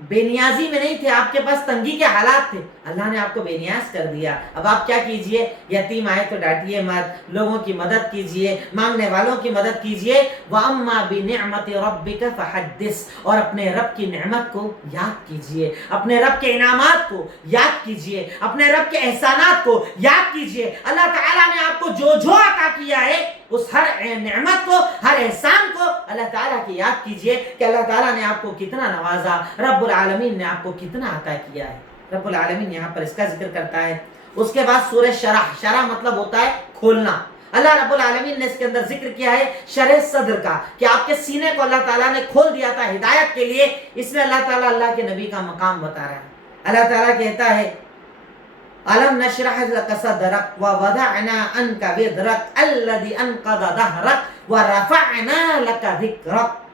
بے نیازی میں نہیں تھے، آپ کے پاس تنگی کے حالات تھے، اللہ نے آپ کو بے نیاز کر دیا۔ اب آپ کیا کیجئے؟ یتیم آئے تو ڈانٹیے مت، لوگوں کی مدد کیجئے، مانگنے والوں کی مدد کیجئے۔ وَأَمَّا بِنِعْمَةِ رَبِّكَ فَحَدِّثْ، اور اپنے رب کی نعمت کو یاد کیجئے، اپنے رب کے انعامات کو یاد کیجئے، اپنے رب کے احسانات کو یاد کیجئے۔ اللہ تعالیٰ نے آپ کو جو جو عطا کیا ہے، اس ہر نعمت کو، ہر احسان کو اللہ تعالیٰ کی یاد کیجئے کہ اللہ تعالیٰ نے آپ کو کتنا نوازا، رب العالمین نے آپ کو کتنا عطا کیا ہے۔ رب العالمین یہاں پر اس کا ذکر کرتا ہے۔ اس کے بعد سورہ شرح، شرح مطلب ہوتا ہے کھولنا۔ اللہ رب العالمین نے اس کے اندر ذکر کیا ہے شرح صدر کا، کہ آپ کے سینے کو اللہ تعالیٰ نے کھول دیا تھا ہدایت کے لیے۔ اس میں اللہ تعالیٰ اللہ کے نبی کا مقام بتا رہا ہے۔ اللہ تعالیٰ کہتا ہے أَلَمْ نَشْرَحْ لَكَ صَدْرَكَ وَوَضَعْنَا عَنْكَ وِزْرَكَ الَّذِي أَنْقَضَ ظَهْرَكَ وَرَفَعْنَا لَكَ ذِكْرَكَ۔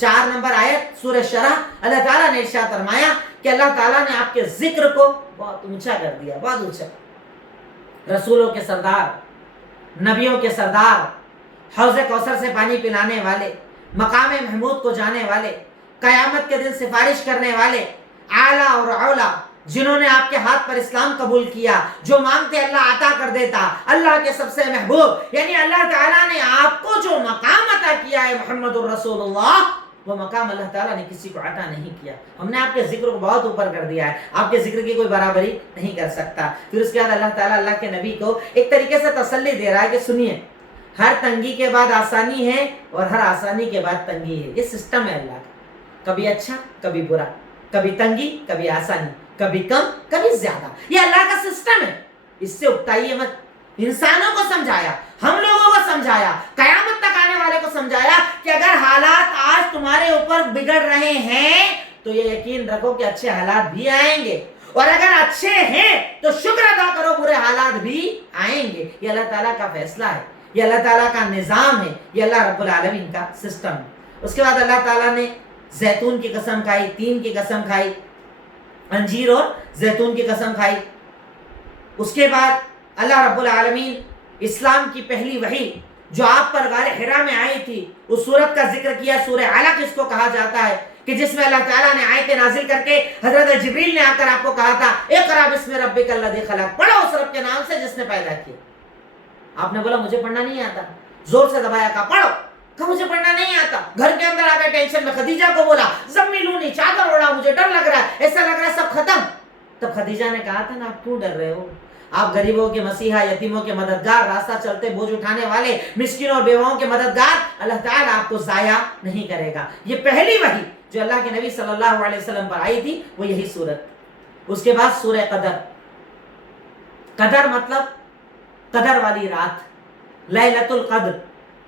4 نمبر آیت سورہ شرح۔ اللہ تعالیٰ نے ارشاد فرمایا کہ اللہ تعالیٰ نے آپ کے ذکر کو بہت اونچا کر دیا، بہت اونچا۔ رسولوں کے سردار، نبیوں کے سردار، حوض کوثر سے پانی پلانے والے، مقام محمود کو جانے والے، قیامت کے دن سفارش کرنے والے، اعلیٰ اور اولیٰ، جنہوں نے آپ کے ہاتھ پر اسلام قبول کیا، جو مانگتے اللہ عطا کر دیتا، اللہ کے سب سے محبوب، یعنی اللہ تعالیٰ نے آپ کو جو مقام عطا کیا ہے محمد الرسول اللہ، وہ مقام اللہ تعالیٰ نے کسی کو عطا نہیں کیا۔ ہم نے آپ کے ذکر کو بہت اوپر کر دیا ہے، آپ کے ذکر کی کوئی برابری نہیں کر سکتا۔ پھر اس کے بعد اللہ تعالیٰ اللہ کے نبی کو ایک طریقے سے تسلی دے رہا ہے کہ سنیے، ہر تنگی کے بعد آسانی ہے اور ہر آسانی کے بعد تنگی ہے۔ یہ سسٹم ہے اللہ کا، کبھی اچھا کبھی برا، کبھی تنگی کبھی آسانی، کبھی کم کبھی زیادہ، یہ اللہ کا سسٹم ہے۔ اس سے اکتائیے مت۔ انسانوں کو سمجھایا، ہم لوگوں کو سمجھایا، قیامت تک آنے والے کو سمجھایا کہ اگر حالات آج تمہارے اوپر بگڑ رہے ہیں تو یہ یقین رکھو کہ اچھے حالات بھی آئیں گے، اور اگر اچھے ہیں تو شکر ادا کرو، برے حالات بھی آئیں گے۔ یہ اللہ تعالیٰ کا فیصلہ ہے، یہ اللہ تعالیٰ کا نظام ہے، یہ اللہ رب العالمین کا سسٹم ہے۔ اس کے بعد اللہ تعالیٰ نے زیتون کی قسم کھائی، تین کی قسم کھائی، انجیر اور زیتون کی قسم کھائی۔ اس کے بعد اللہ رب العالمین اسلام کی پہلی وحی جو آپ پر غار حرا میں آئی تھی، اس سورت کا ذکر کیا، سورہ علق اس کو کہا جاتا ہے، کہ جس میں اللہ تعالیٰ نے آیتیں نازل کر کے حضرت جبریل نے آ کر آپ کو کہا تھا اقرأ بسم ربک الذی خلق، پڑھو اس رب کے نام سے جس نے پیدا کیا۔ آپ نے بولا مجھے پڑھنا نہیں آتا، زور سے دبایا، کہا پڑھو، کہا مجھے پڑھنا نہیں آتا۔ گھر کے اندر آ گئے ٹینشن میں، خدیجہ کو بولا زملونی، چادر اوڑا، مجھے ڈر لگ رہا ہے، ایسا لگ رہا ہے سب ختم۔ تب خدیجہ نے کہا تھا نا آپ کیوں ڈر رہے ہو، آپ غریبوں کے مسیحا، یتیموں کے مددگار، راستہ چلتے بوجھ اٹھانے والے، مسکینوں اور بیواؤں کے مددگار، اللہ تعالیٰ آپ کو ضائع نہیں کرے گا۔ یہ پہلی وحی جو اللہ کے نبی صلی اللہ علیہ وسلم پر آئی تھی وہ یہی سورت۔ اس کے بعد سورہ قدر۔ قدر مطلب قدر والی رات، لیلۃ القدر،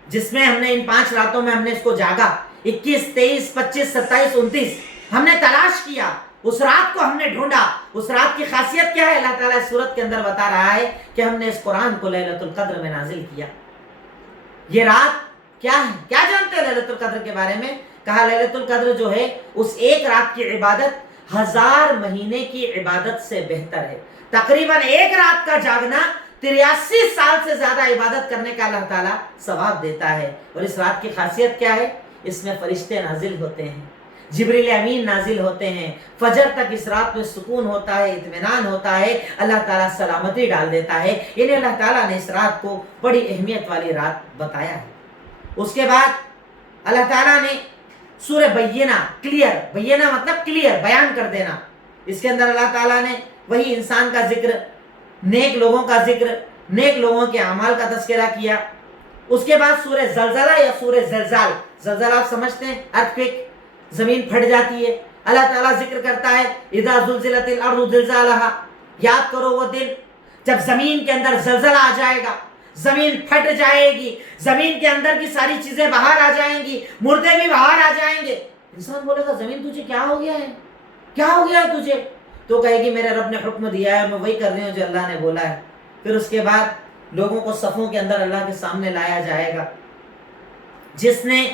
جس میں ہم نے ان 5 راتوں میں ہم نے اس کو جاگا، 21، 23، 25، 27، 29 ہم نے تلاش کیا، اس رات کو ہم نے ڈھونڈا۔ اس رات کی خاصیت کیا ہے؟ اللہ تعالیٰ اس سورت کے اندر بتا رہا ہے کہ ہم نے اس قرآن کو لیلۃ القدر میں نازل کیا۔ یہ رات کیا ہے؟ کیا جانتے ہیں لیلۃ القدر کے بارے میں؟ کہا لیلۃ القدر جو ہے اس ایک رات کی عبادت 1000 مہینے کی عبادت سے بہتر ہے۔ تقریباً ایک رات کا جاگنا 83 سال سے زیادہ عبادت کرنے کا اللہ تعالیٰ ثواب دیتا ہے۔ اور اس رات کی خاصیت کیا ہے؟ اس میں فرشتے نازل ہوتے ہیں، جبریل امین نازل ہوتے ہیں، فجر تک اس رات میں سکون ہوتا ہے، اطمینان ہوتا ہے، اللہ تعالیٰ سلامتی ڈال دیتا ہے۔ انہیں اللہ تعالیٰ نے اس رات کو بڑی اہمیت والی رات بتایا ہے۔ اس کے بعد اللہ تعالیٰ نے سورہ بینہ، کلیئر، بینہ مطلب کلیئر، بیان کر دینا، اس کے اندر اللہ تعالیٰ نے وہی انسان کا ذکر، نیک لوگوں کا ذکر، نیک لوگوں کے اعمال کا تذکرہ کیا۔ اس کے بعد سورہ زلزلہ یا سورہ زلزال، زلزلہ آپ سمجھتے ہیں، ارتھکویک، زمین پھٹ جاتی ہے، اللہ تعالیٰ ذکر کرتا ہے اذا زلزلت الارض زلزالہا، یاد کرو وہ دن جب زمین کے اندر زلزلہ آ جائے گا، زمین پھٹ جائے گی، زمین کے اندر کی ساری چیزیں باہر آ جائیں گی، مردے بھی باہر آ جائیں گے۔ انسان بولے گا زمین تجھے کیا ہو گیا ہے، کیا ہو گیا ہے تجھے؟ تو کہے گی میرے رب نے حکم دیا ہے، میں وہی کر رہی ہوں جو اللہ نے بولا ہے۔ پھر اس کے بعد لوگوں کو صفوں کے اندر اللہ کے سامنے لایا جائے گا، جس نے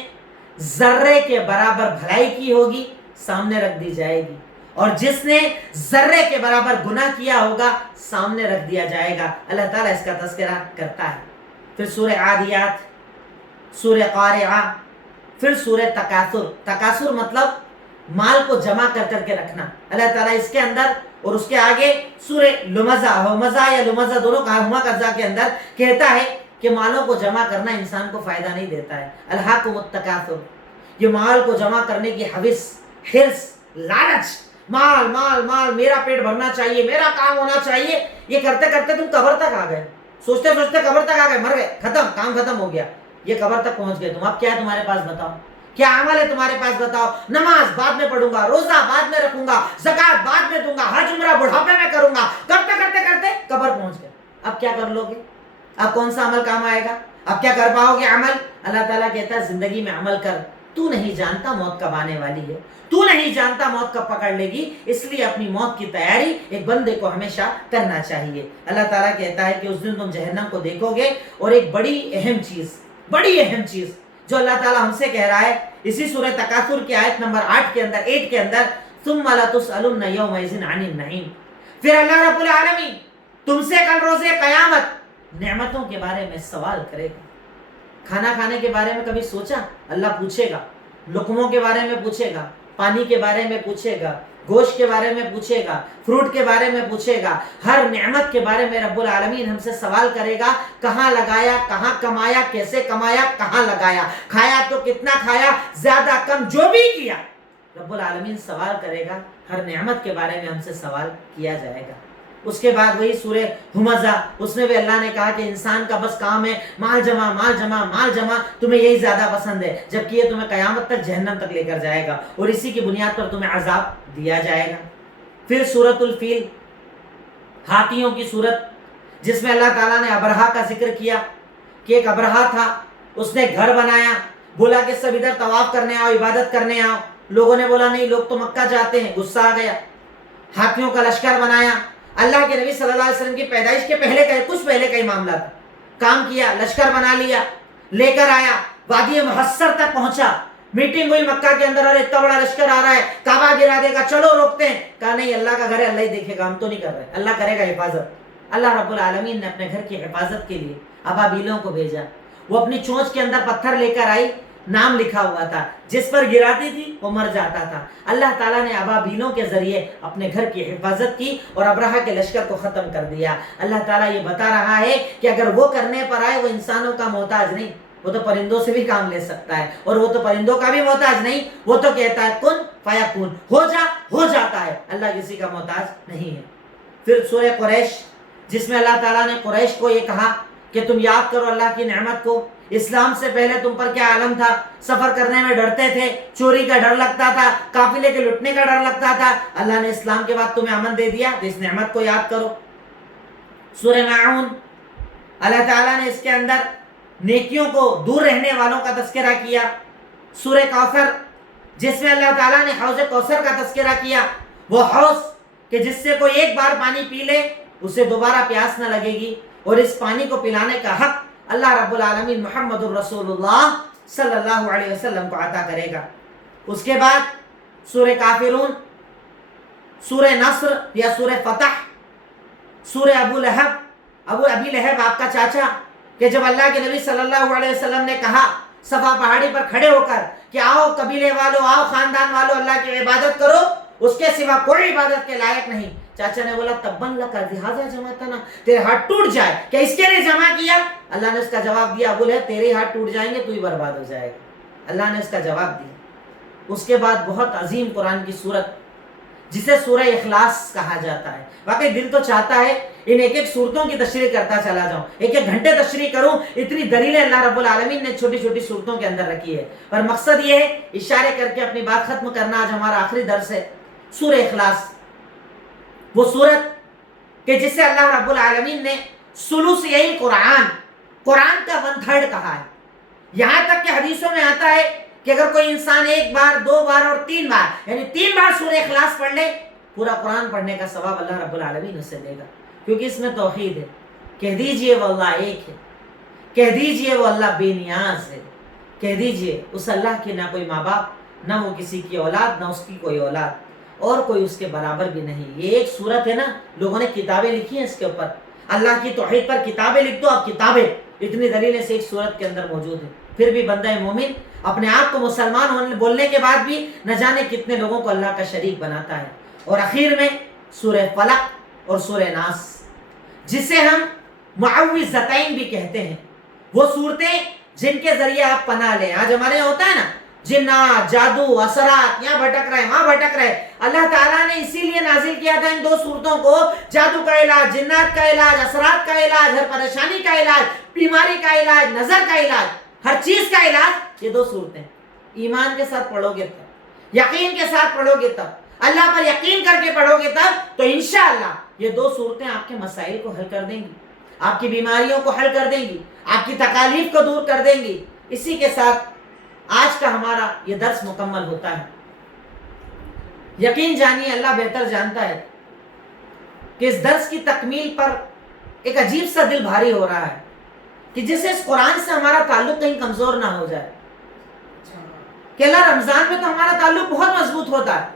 ذرے کے برابر بھلائی کی ہوگی سامنے رکھ دی جائے گی، اور جس نے ذرے کے برابر گناہ کیا ہوگا سامنے رکھ دیا جائے گا۔ اللہ تعالیٰ اس کا تذکرہ کرتا ہے۔ پھر سورہ عادیات، سورہ قارعہ، پھر سورہ تکاثر۔ تکاثر مطلب مال کو جمع کر کر کے رکھنا. اللہ تعالیٰ اس کے اندر اور اس کے آگے سورہ لمزہ یا لمزہ دونوں ہما قضا کے اندر کہتا ہے کہ مالوں کو جمع کرنا انسان کو فائدہ نہیں دیتا ہے. الہاکم التکاثر، یہ مال کو جمع کرنے کی حوث، حرص، لالچ، مال مال مال، میرا پیٹ بھرنا چاہیے، میرا کام ہونا چاہیے، یہ کرتے کرتے تم قبر تک آ گئے. سوچتے سوچتے قبر تک آ گئے، مر گئے، ختم، کام ختم ہو گیا. یہ قبر تک پہنچ گئے تم. اب کیا ہے تمہارے پاس؟ بتاؤ کیا عمل ہے تمہارے پاس؟ بتاؤ. نماز بعد میں پڑھوں گا، روزہ بعد میں رکھوں گا، زکوٰۃ بعد میں دوں گا، حج عمرہ بڑھاپے میں کروں گا. کرتے کرتے کرتے قبر پہنچ گئے. اب کیا کر لو گے؟ اب کون سا عمل کام آئے گا؟ اب کیا کر پاؤ گے عمل؟ اللہ تعالیٰ کہتا ہے زندگی میں عمل کر. تو نہیں جانتا موت کب آنے والی ہے، تو نہیں جانتا موت کب پکڑ لے گی، اس لیے اپنی موت کی تیاری ایک بندے کو ہمیشہ کرنا چاہیے. اللہ تعالیٰ کہتا ہے کہ اس دن تم جہنم کو دیکھو گے. اور ایک بڑی اہم چیز جو اللہ تعالیٰ ہم سے کہہ رہا ہے اسی سورہ تکاثر کی آیت نمبر 8 کے اندر ثم لتسألن یومئذ عن النعیم. پھر اللہ رب العالمین تم سے کل روز قیامت نعمتوں کے بارے میں سوال کرے گا. کھانا کھانے کے بارے میں کبھی سوچا؟ اللہ پوچھے گا. لقموں کے بارے میں پوچھے گا، پانی کے بارے میں پوچھے گا، گوشت کے بارے میں پوچھے گا، فروٹ کے بارے میں پوچھے گا. ہر نعمت کے بارے میں رب العالمین ہم سے سوال کرے گا. کہاں لگایا، کہاں کمایا، کیسے کمایا، کہاں لگایا، کھایا تو کتنا کھایا، زیادہ کم جو بھی کیا، رب العالمین سوال کرے گا. ہر نعمت کے بارے میں ہم سے سوال کیا جائے گا. اس کے بعد وہی سورہ ہمزہ، اس میں بھی اللہ نے کہا کہ انسان کا بس کام ہے مال جمع مال جمع مال جمع، تمہیں یہی زیادہ پسند ہے، جبکہ یہ تمہیں قیامت تک جہنم تک لے کر جائے گا اور اسی کی بنیاد پر تمہیں عذاب دیا جائے گا. پھر سورۃ الفیل، ہاتھیوں کی صورت، جس میں اللہ تعالیٰ نے ابرہا کا ذکر کیا کہ ایک ابرہا تھا، اس نے گھر بنایا، بولا کہ سب ادھر طواف کرنے آؤ، عبادت کرنے آؤ. لوگوں نے بولا نہیں، لوگ تو مکہ جاتے ہیں. غصہ آ گیا، ہاتھیوں کا لشکر بنایا. اللہ کے نبی صلی اللہ علیہ وسلم کی پیدائش کے کچھ پہلے کا ہی معاملہ تھا. کام کیا، لشکر بنا لیا، لے کر آیا، وادی محصر تک پہنچا. میٹنگ ہوئی مکہ کے اندر، ارے اتنا بڑا لشکر آ رہا ہے، کعبہ گرا دے گا، چلو روکتے ہیں. کہا نہیں، اللہ کا گھر ہے، اللہ ہی دیکھے گا، ہم تو نہیں کر رہے، اللہ کرے گا حفاظت. اللہ رب العالمین نے اپنے گھر کی حفاظت کے لیے ابابیلوں کو بھیجا. وہ اپنی چونچ کے اندر پتھر لے کر آئی، نام لکھا ہوا تھا، جس پر گراتی تھی وہ مر جاتا تھا. اللہ تعالیٰ نے ابابیلوں کے ذریعے اپنے گھر کی حفاظت کی اور ابرہا کے لشکر کو ختم کر دیا. اللہ تعالیٰ یہ بتا رہا ہے کہ اگر وہ کرنے پر آئے، وہ انسانوں کا محتاج نہیں، وہ تو پرندوں سے بھی کام لے سکتا ہے، اور وہ تو پرندوں کا بھی محتاج نہیں. وہ تو کہتا ہے کن فیکون، ہو جاتا ہے. اللہ کسی کا محتاج نہیں ہے. پھر سورہ قریش، جس میں اللہ تعالیٰ نے قریش کو یہ کہا کہ تم یاد کرو اللہ کی نعمت کو. اسلام سے پہلے تم پر کیا عالم تھا؟ سفر کرنے میں ڈرتے تھے، چوری کا ڈر لگتا تھا، قافلے کے لٹنے کا ڈر لگتا تھا. اللہ نے اسلام کے بعد تمہیں امن دے دیا، تو اس نعمت کو یاد کرو. سورہ ماعون، اللہ تعالیٰ نے اس کے اندر نیکیوں کو دور رہنے والوں کا تذکرہ کیا. سورہ کوثر، جس میں اللہ تعالیٰ نے حوض کوثر کا تذکرہ کیا، وہ حوض کہ جس سے کوئی ایک بار پانی پی لے اسے دوبارہ پیاس نہ لگے گی، اور اس پانی کو پلانے کا حق اللہ رب العالمین محمد الرسول اللہ صلی اللہ علیہ وسلم کو عطا کرے گا. اس کے بعد سورہ کافرون، سورہ نصر یا سورہ فتح، سورہ ابو لہب آپ کا چاچا، کہ جب اللہ کے نبی صلی اللہ علیہ وسلم نے کہا صفا پہاڑی پر کھڑے ہو کر کہ آؤ قبیلے والوں، آؤ خاندان والوں، اللہ کی عبادت کرو، اس کے سوا کوئی عبادت کے لائق نہیں. چاچا نے بولا تبن لکا لہذا جمعتنا، تیرے ہاتھ ٹوٹ جائے، کیا اس کے لیے جمع کیا؟ اللہ نے اس کا جواب دیا، ابو لہب تیرے ہاتھ ٹوٹ جائیں گے، تو ہی برباد ہو جائے گا. اللہ نے اس کا جواب دیا. اس کے بعد بہت عظیم قرآن کی سورت، جسے سورہ اخلاص کہا جاتا ہے. واقعی دل تو چاہتا ہے ان ایک صورتوں کی تشریح کرتا چلا جاؤں، ایک گھنٹے تشریح کروں. اتنی دلیلیں اللہ رب العالمین نے چھوٹی چھوٹی صورتوں کے اندر رکھی ہے، پر مقصد یہ ہے اشارے کر کے اپنی بات ختم کرنا. آج ہمارا آخری درس ہے سورہ اخلاص، وہ سورت کہ جسے اللہ رب العالمین نے ثلثی قرآن کا 1/3 کہا ہے. یہاں تک کہ حدیثوں میں آتا ہے کہ اگر کوئی انسان 1 بار 2 بار اور 3 بار یعنی 3 بار سورہ اخلاص پڑھ لے، پورا قرآن پڑھنے کا ثواب اللہ رب العالمین اسے دے گا، کیونکہ اس میں توحید ہے. کہہ دیجئے وہ اللہ ایک ہے، کہہ دیجئے وہ اللہ بے نیاز ہے، کہہ دیجئے اس اللہ کے نہ کوئی ماں باپ، نہ وہ کسی کی اولاد، نہ اس کی کوئی اولاد، اور کوئی اس کے برابر بھی نہیں. یہ ایک سورت ہے نا، لوگوں نے کتابیں لکھی ہیں اس کے اوپر، اللہ کی توحید پر کتابیں لکھ دو. اب کتابیں اتنی دلیلیں سے ایک سورت کے اندر موجود ہیں. پھر بھی بندہ مومن اپنے آپ کو مسلمان ہونے بولنے کے بعد بھی نہ جانے کتنے لوگوں کو اللہ کا شریک بناتا ہے۔ اور اخیر میں سورہ فلق اور سورہ ناس، جسے ہم معوذتین بھی کہتے ہیں، وہ صورتیں جن کے ذریعے آپ پناہ لیں۔ آج ہمارے یہاں ہوتا ہے نا جنات، جادو، اثرات، یہاں بھٹک رہے وہاں بھٹک رہے، اللہ تعالیٰ نے اسی لیے نازل کیا تھا ان 2 صورتوں کو، جادو کا علاج، جنات کا علاج، اثرات کا علاج، ہر پریشانی کا علاج، بیماری کا علاج، نظر کا علاج، ہر چیز کا علاج، یہ 2 صورتیں ایمان کے ساتھ پڑھو گے تب، یقین کے ساتھ پڑھو گے تب، اللہ پر یقین کر کے پڑھو گے تب، تو انشاءاللہ یہ 2 صورتیں آپ کے مسائل کو حل کر دیں گی، آپ کی بیماریوں کو حل کر دیں گی، آپ کی تکالیف کو دور کر دیں گی۔ اسی کے ساتھ آج کا ہمارا یہ درس مکمل ہوتا ہے۔ یقین جانیے اللہ بہتر جانتا ہے کہ اس درس کی تکمیل پر ایک عجیب سا دل بھاری ہو رہا ہے کہ جسے اس قرآن سے ہمارا تعلق کہیں کمزور نہ ہو جائے، کہ اللہ رمضان میں تو ہمارا تعلق بہت مضبوط ہوتا ہے،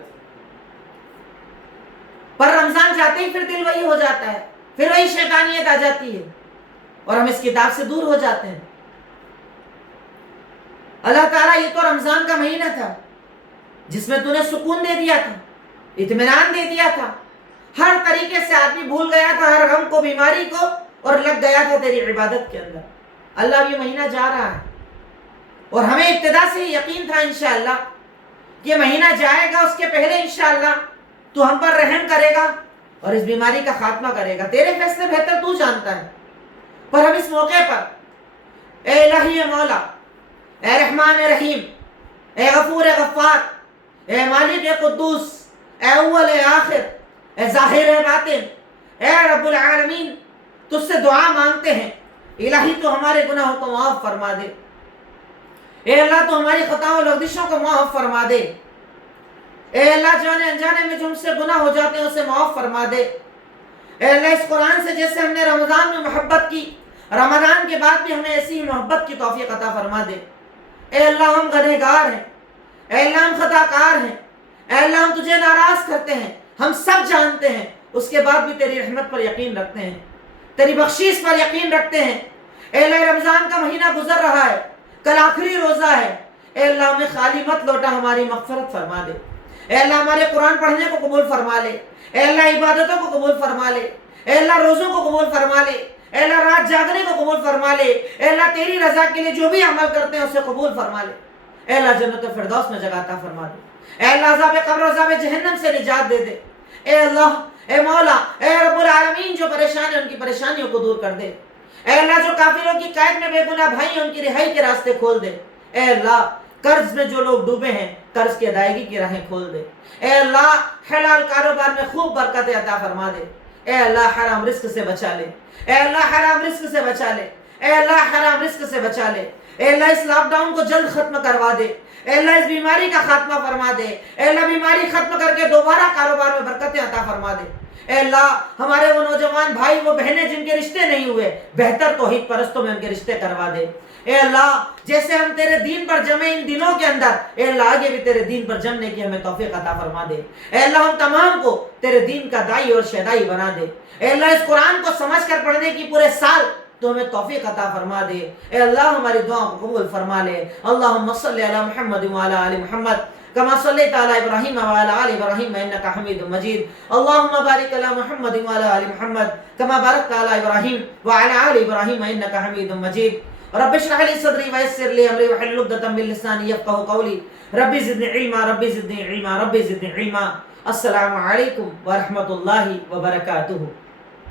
پر رمضان جاتے ہی پھر دل وہی ہو جاتا ہے، پھر وہی شیطانیت آ جاتی ہے اور ہم اس کتاب سے دور ہو جاتے ہیں۔ اللہ تعالیٰ یہ تو رمضان کا مہینہ تھا جس میں تو نے سکون دے دیا تھا، اطمینان دے دیا تھا، ہر طریقے سے آدمی بھول گیا تھا ہر غم کو، بیماری کو، اور لگ گیا تھا تیری عبادت کے اندر۔ اللہ یہ مہینہ جا رہا ہے اور ہمیں ابتدا سے ہی یقین تھا انشاءاللہ کہ یہ مہینہ جائے گا، اس کے پہلے انشاءاللہ تو ہم پر رحم کرے گا اور اس بیماری کا خاتمہ کرے گا، تیرے فیصلے بہتر تو جانتا ہے۔ پر ہم اس موقع پر اے الہی مولا، اے رحمان رحیم، اے غفور غفار، اے مالک قدوس، اے اول اے آخر، اے ظاہر اے باطن، اے رب العالمین، تجھ سے دعا مانگتے ہیں الہی تو ہمارے گناہوں کو معاف فرما دے، اے اللہ تو ہماری خطاؤں اور لغزشوں کو معاف فرما دے، اے اللہ جانے انجانے میں جو ہم سے گناہ ہو جاتے ہیں اسے معاف فرما دے، اے اللہ اس قرآن سے جیسے ہم نے رمضان میں محبت کی، رمضان کے بعد بھی ہمیں ایسی محبت کی توفیق عطا فرما دے۔ اے اللہ ہم گنہگار ہیں، اے اللہ ہم خطا کار ہیں، اے اللہ ہم تجھے ناراض کرتے ہیں، ہم سب جانتے ہیں، اس کے بعد بھی تیری رحمت پر یقین رکھتے ہیں، تیری بخشش پر یقین رکھتے ہیں۔ اے اللہ رمضان کا مہینہ گزر رہا ہے، کل آخری روزہ ہے، اے اللہ ہمیں خالی مت لوٹا، ہماری مغفرت فرما دے، اے اللہ ہمارے قرآن پڑھنے کو قبول فرما لے، اے اللہ عبادتوں کو قبول فرما لے، اے اللہ روزوں کو قبول فرما لے، اے اللہ رات جاگنے کو قبول فرما لے، اے اللہ تیری رضا کے لیے جو بھی عمل کرتے ہیں اسے قبول فرما لے، اے اللہ جنت الفردوس میں جگہ عطا فرما دے، اے اللہ عذاب قبر و عذاب جہنم سے نجات دے دے، اے اللہ، اے مولا، اے رب العالمین جو پریشان ہیں ان کی پریشانیوں کو دور کر دے، اے اللہ جو کافروں کی قید میں بے گناہ بھائی ہیں ان کی رہائی کے راستے کھول دے، اے اللہ قرض میں جو لوگ ڈوبے ہیں قرض کی ادائیگی کی راہیں کھول دے، اے اللہ حلال کاروبار میں خوب برکت عطا فرما دے، اے اللہ حرام رزق سے بچا لے، اے اللہ حرام رزق سے بچا لے، اے اللہ حرام رزق سے بچا لے، اے اللہ اس لاک ڈاؤن کو جلد ختم کروا دے، اے اللہ اس بیماری کا خاتمہ فرما دے، اے اللہ بیماری ختم کر کے دوبارہ کاروبار میں برکتیں عطا فرما دے، اے اللہ ہمارے وہ نوجوان بھائی وہ بہنیں جن کے رشتے نہیں ہوئے بہتر توحید پرستوں میں ان کے رشتے کروا دے، اے اللہ جیسے ہم تیرے دین پر جمے ان دنوں کے اندر، اے اللہ آگے بھی تیرے دین پر جمنے کی ہمیں توفیق عطا فرما دے، اے اللہ ہم تمام کو تیرے دین کا دائی اور شہدائی بنا دے، اے اللہ اس قرآن کو سمجھ کر پڑھنے کی پورے سال تو ہمیں توفیق عطا فرما دے، اے اللہ ہماری دعاؤں کو قبول فرما لے۔ اللہم صلی علی محمد وعلی آل محمد کما صلیت علی ابراہیم وعلی آل ابراہیم انک حمید مجید، اللہم بارک علی محمد وعلی آل محمد کما بارکت علی ابراہیم وعلی آل ابراہیم انک حمید مجید۔ رب اشرح لي صدري ويسر لي امري واحلل عقدة من لساني يفقهوا قولي، ربي زدني علما ربي زدني علما ربي زدني علما۔ السلام علیکم ورحمۃ اللہ وبرکاتہ۔